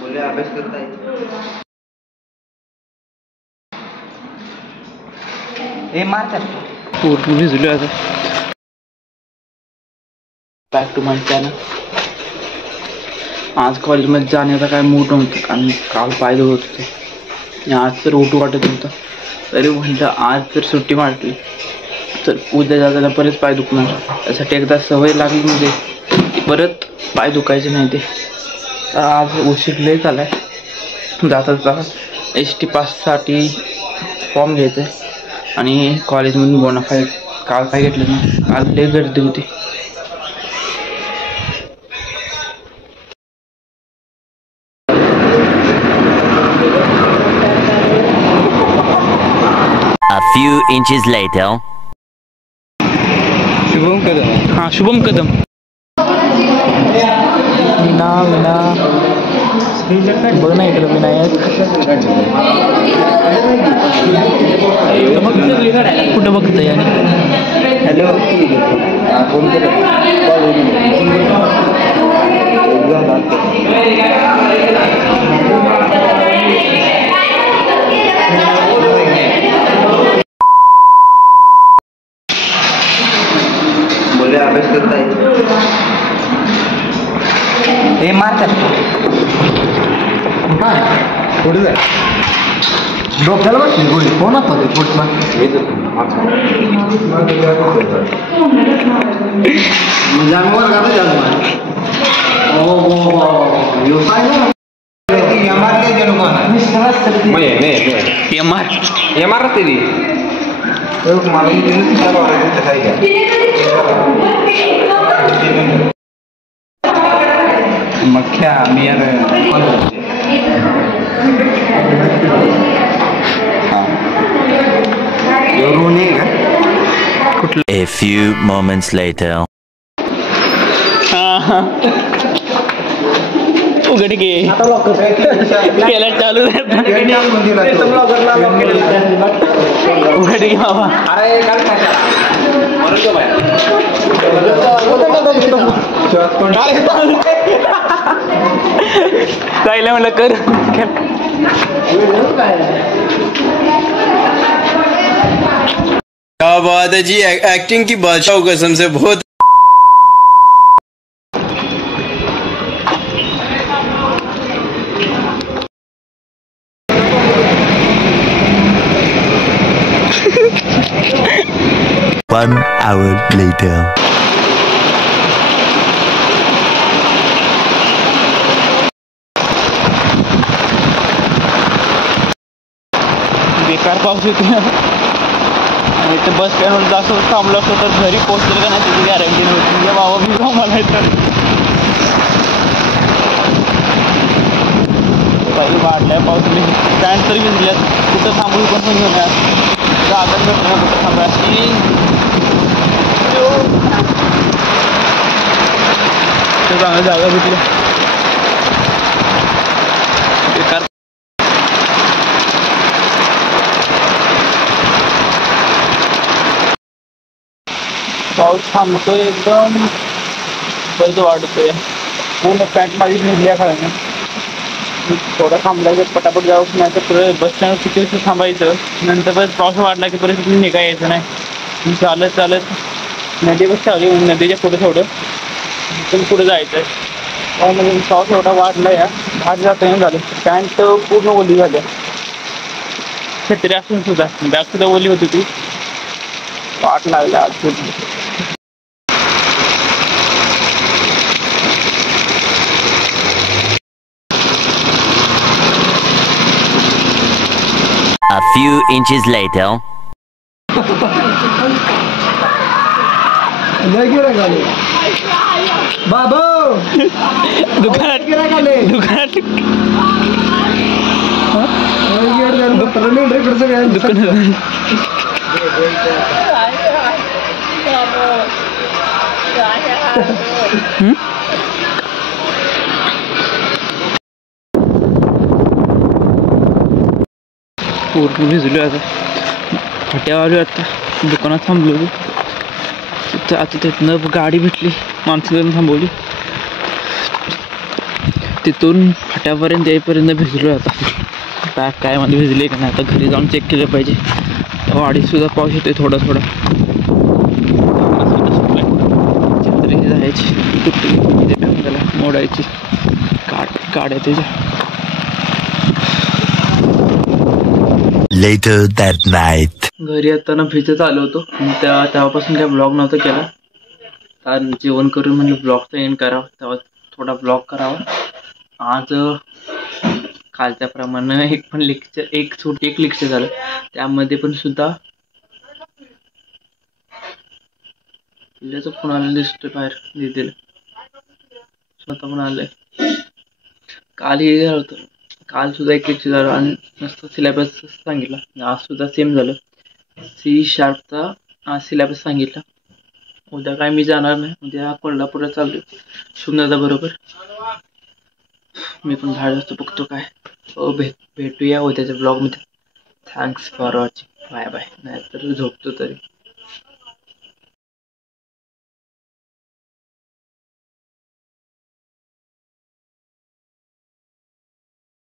बोले अभ्यास करताय. हे मारतात पूर्ण भिजलो आता. Back to my channel. आज कॉलेजमध्ये जाण्याचा काय मूड नव्हता कारण काल पाय दुखत होते. आज तर उठू वाटत नव्हतं. तरी म्हणलं आज जर सुट्टी मारली तर उद्या जाताना परत पाय दुखणार. त्यासाठी एकदा सवय लागली म्हणजे की परत पाय दुखायचे नाही ते. आज उशीर लय झालाय. जाता ST पाससाठी फॉर्म घ्यायचा आहे आणि कॉलेजमधून बोनाफाईड काल काय घेतलं ना. काल लय गर्दी होती. A few inches later. Shubham Kadam. हाँ शुभम कदम. विना विना बघ ना इकडं विनायक कुठं बघतोय याने. हॅलो बोले अभ्यास करताय. हे मारतात पुढे जाय. डोक्याला बसली गोळी. कोण होता ते पुढचा. म्हणजे आम्ही वर्गात जातो. मख्या मियार A few moments later. उघड घे केला चालू. उघड घे बाबा. जायला म्हणलं कर. क्या बात है जी. एक्टिंग की बादशाह कसम से बहुत. One hour later. बेकार पाऊस येतो. इथे बस स्टँडवर जास्त थांबलो असतो तर घरी पोहोचलं का नाही त्याची गॅरंटी नव्हती. म्हणजे बाबा मी जाऊ मला इथं काही वाढल्या पावसाने स्टँड तरी भिजल्यात. कुठं थांबू पण घेऊन जागा भेटणार कुठं थांबायची. चांगली जागा भेटली. बेकार पाऊस थांबतोय एकदम. बरं वाढतोय. पूर्ण पॅन्ट माझी भिजल्या खाण्याने. थोडा थांबला की पटापट जाऊ. नाही तर बस स्टँड किती वेळ थांबायचं. नंतर परत पाऊस वाढला की परत निघा यायचं नाही. चालत चालत नदी बस चालली. नदीच्या पुढे थोडं इथून पुढे जायचं आहे. त्यामध्ये पाऊस एवढा वाढला या बाहेर जाता झालं. पॅन्ट पूर्ण ओली झाल्या. छत्री असून सुद्धा बॅग सुद्धा ओली होती ती. वाट लागला आज पूर्ण. A few inches later. बाबा दुकानात दुकानात पूर्ण भिजलो आता. फाट्यावर आता दुकानात थांबलो तिथं. आता तिथनं गाडी भेटली. माणसं थांबवली. तिथून फाट्यापर्यंत येईपर्यंत भिजलो आता. बॅग काय मध्ये भिजले का नाही, आता घरी जाऊन चेक केलं पाहिजे. वाडीसुद्धा पाऊस येते थोडा थोडा. छत्री जायची तुटली त्याला मोडायची काढ्या त्याच्या. Later that night. घरी येताना भिजत आलो होतो आणि तेव्हापासून काय ब्लॉग नव्हता केला. कारण जेवण करून म्हणजे ब्लॉगचा एंड करावा, तेव्हा थोडा ब्लॉग करावा. आज कालच्या प्रमाणे एक लेक्चर झालं, त्यामध्ये पण सुद्धा पिल्ल्याचं फोन आलेलं दिसतोय बाहेर दिदीला, स्वतः पण आलंय. काल हे झालं होतं, काल सुद्धा एक लेक्चर झालं आणि नुसतं सिलेबस सांगितला. आज सुद्धा सेम झालं. C# सिलेबस सांगितला. उद्या काय मी जाणार नाही, उद्या कोल्हापूरला चाललोय शुभदादा बरोबर. मी पण बाहेर असतो, बघतो काय. भेटूया उद्याच्या ब्लॉग मध्ये. Thanks for watching. Bye bye. नाहीतर झोपतो तरी.